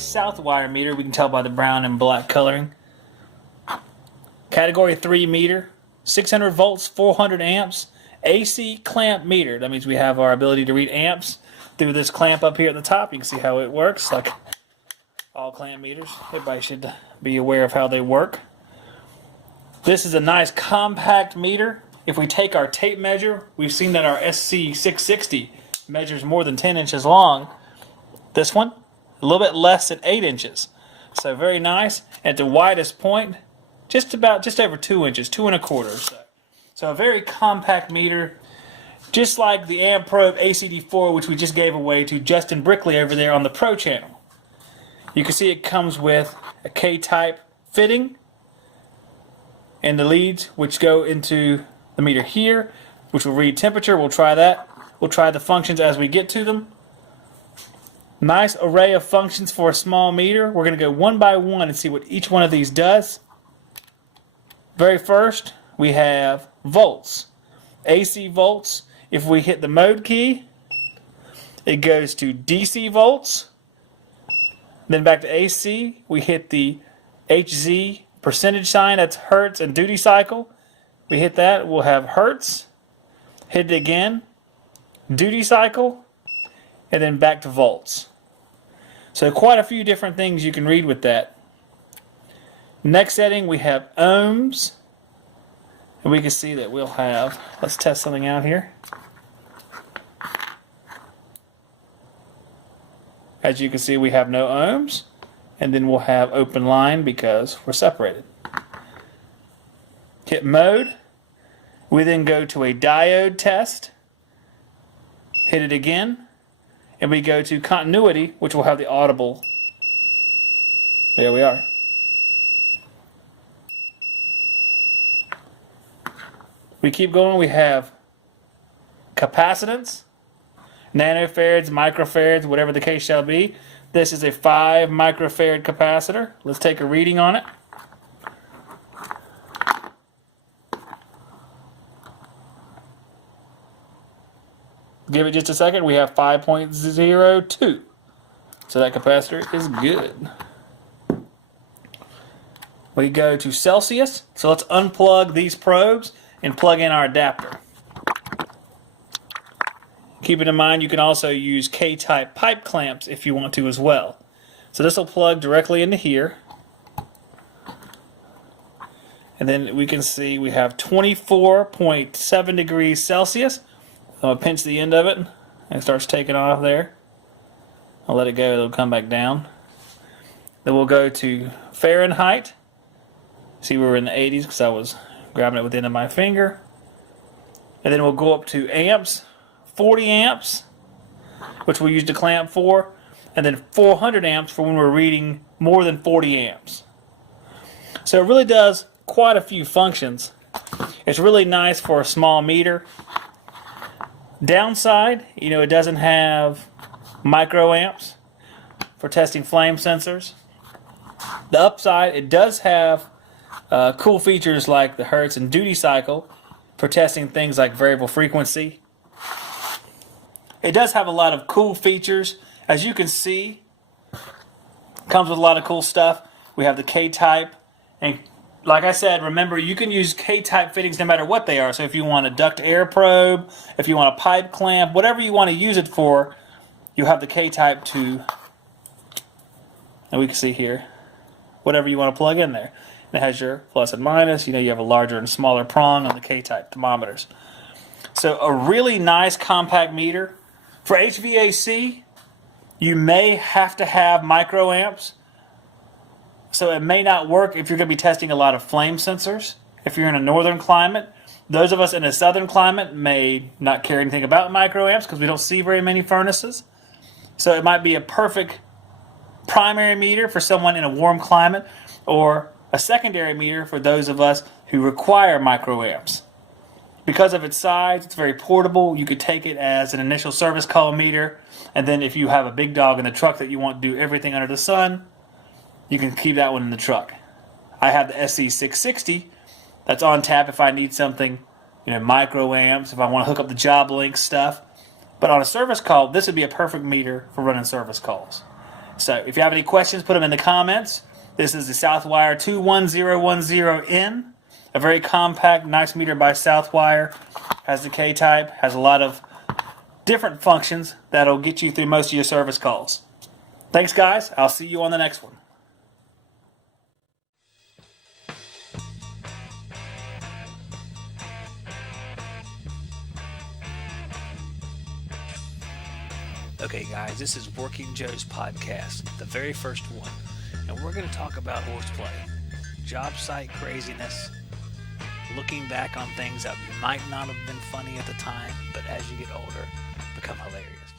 Southwire meter. We can tell by the brown and black coloring. Category 3 meter, 600 volts, 400 amps, AC clamp meter. That means we have our ability to read amps through this clamp up here at the top. You can see how it works, like all clamp meters. Everybody should be aware of how they work. This is a nice compact meter. If we take our tape measure, we've seen that our SC660 measures more than 10 inches long. This one, a little bit less than 8 inches. So very nice. At the widest point, just over 2 inches, 2 1/4 or so. So a very compact meter, just like the Amp Probe ACD4, which we just gave away to Justin Brickley over there on the Pro channel. You can see it comes with a K-type fitting and the leads which go into the meter here, which will read temperature. We'll try that. We'll try the functions as we get to them. Nice array of functions for a small meter. We're going to go one by one and see what each one of these does. Very first, we have volts. AC volts. If we hit the mode key, it goes to DC volts. Then back to AC, we hit the HZ percentage sign, that's hertz and duty cycle. We hit that, we'll have hertz. Hit it again, duty cycle, and then back to volts. So quite a few different things you can read with that. Next setting, we have ohms. And we can see that we'll have, let's test something out here. As you can see, we have no ohms. And then we'll have open line because we're separated. Hit mode. We then go to a diode test. Hit it again. And we go to continuity, which will have the audible. There we are. We keep going. We have capacitance, nanofarads, microfarads, whatever the case shall be. This is a 5 microfarad capacitor. Let's take a reading on it. Give it just a second. We have 5.02. So that capacitor is good. We go to Celsius. So let's unplug these probes and plug in our adapter. Keep it in mind, you can also use K-type pipe clamps if you want to as well. So this will plug directly into here. And then we can see we have 24.7 degrees Celsius. I'm going to pinch the end of it and it starts taking off there. I'll let it go, it'll come back down. Then we'll go to Fahrenheit. See, we were in the 80s because I was grabbing it with the end of my finger. And then we'll go up to amps, 40 amps, which we'll use the clamp for, and then 400 amps for when we're reading more than 40 amps. So it really does quite a few functions. It's really nice for a small meter. Downside, it doesn't have microamps for testing flame sensors. The upside, it does have cool features like the hertz and duty cycle for testing things like variable frequency. It does have a lot of cool features. As you can see, it comes with a lot of cool stuff. We have the K-type, and like I said, remember you can use K-type fittings no matter what they are. So if you want a duct air probe, if you want a pipe clamp, whatever you want to use it for, you have the K-type to, and we can see here, whatever you want to plug in there. And it has your plus and minus. You have a larger and smaller prong on the K-type thermometers. So a really nice compact meter. For HVAC, you may have to have microamps. So it may not work if you're going to be testing a lot of flame sensors. If you're in a northern climate, those of us in a southern climate may not care anything about microamps because we don't see very many furnaces. So it might be a perfect primary meter for someone in a warm climate, or a secondary meter for those of us who require microamps. Because of its size, it's very portable. You could take it as an initial service call meter, and then if you have a big dog in the truck that you want to do everything under the sun, you can keep that one in the truck. I have the SC660 that's on tap if I need something, microamps, if I want to hook up the job link stuff. But on a service call, this would be a perfect meter for running service calls. So if you have any questions, put them in the comments. This is the Southwire 21010N, a very compact, nice meter by Southwire. Has the K-type, has a lot of different functions that'll get you through most of your service calls. Thanks, guys. I'll see you on the next one. Okay, guys, this is Working Joe's podcast, the very first one, and we're going to talk about horseplay, job site craziness, looking back on things that might not have been funny at the time, but as you get older, become hilarious.